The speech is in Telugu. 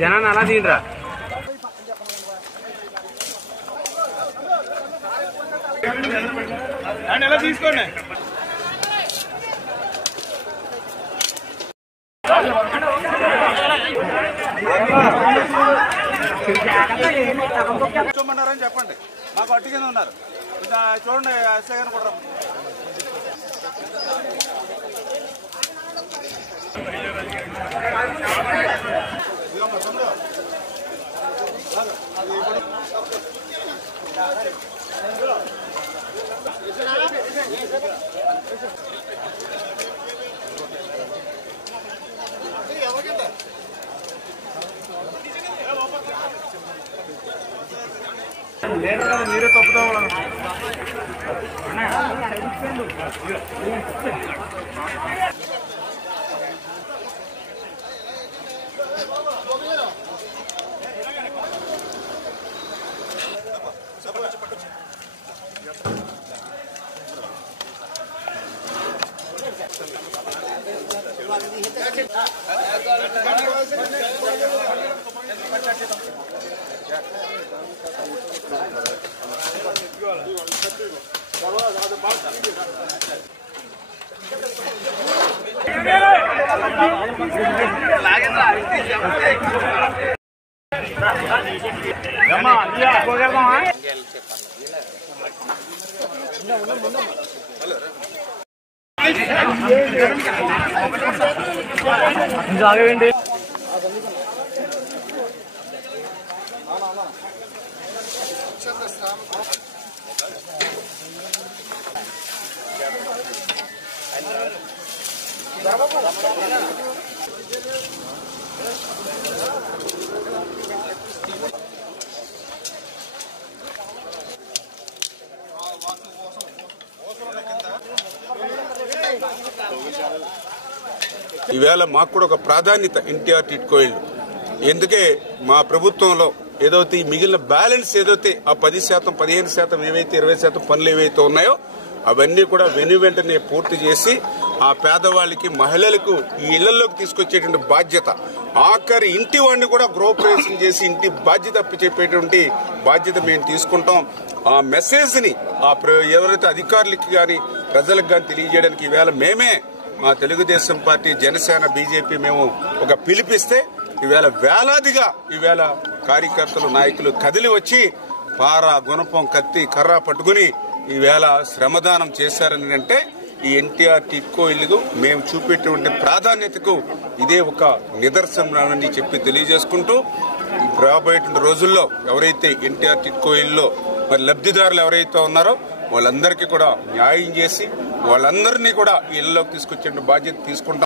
జనాన్ని అలా తీయరా ఎలా తీసుకోండి. కూర్చోమన్నారని చెప్పండి. మాకు అట్టి కింద ఉన్నారు. చూడండి ఎస్ఐ గారిని కూడా మీరే తప్పుదాం. ఆగండి. ఈవేళ మాకు కూడా ఒక ప్రాధాన్యత ఎన్టీఆర్ టిట్కో ఇళ్లు. ఎందుకే మా ప్రభుత్వంలో ఏదైతే మిగిలిన బ్యాలెన్స్ ఏదైతే ఆ 10%, 15% ఏవైతే 20% పనులు ఏవైతే ఉన్నాయో అవన్నీ కూడా వెంటనే పూర్తి చేసి ఆ పేదవాళ్ళకి మహిళలకు ఈ ఇళ్లలోకి తీసుకొచ్చేటువంటి బాధ్యత, ఆఖరి ఇంటి వాడిని కూడా గృహప్రవేశం చేసి ఇంటి బాధ్యత చెప్పేటువంటి బాధ్యత మేము తీసుకుంటాం. ఆ మెసేజ్ ని ఎవరైతే అధికారులకి గాని ప్రజలకు గాని తెలియజేయడానికి ఈవేళ మేమే మా తెలుగుదేశం పార్టీ, జనసేన, బీజేపీ మేము ఒక పిలిపిస్తే ఈవేళ వేలాదిగా ఈవేళ కార్యకర్తలు, నాయకులు కదిలి వచ్చి పార, గుణపం, కత్తి, కర్ర పట్టుకుని ఈవేళ శ్రమదానం చేశారని అంటే ఈ ఎన్టీఆర్ టిట్కో ఇల్లు మేము చూపేటువంటి ప్రాధాన్యతకు ఇదే ఒక నిదర్శనమని చెప్పి తెలియజేసుకుంటూ రాబోయేటువంటి రోజుల్లో ఎవరైతే ఎన్టీఆర్ టిట్కో ఇల్లులో మరి లబ్ధిదారులు ఎవరైతే ఉన్నారో వాళ్ళందరికీ కూడా న్యాయం చేసి వాళ్ళందరినీ కూడా ఇళ్లలోకి తీసుకొచ్చే బాధ్యత తీసుకుంటాం.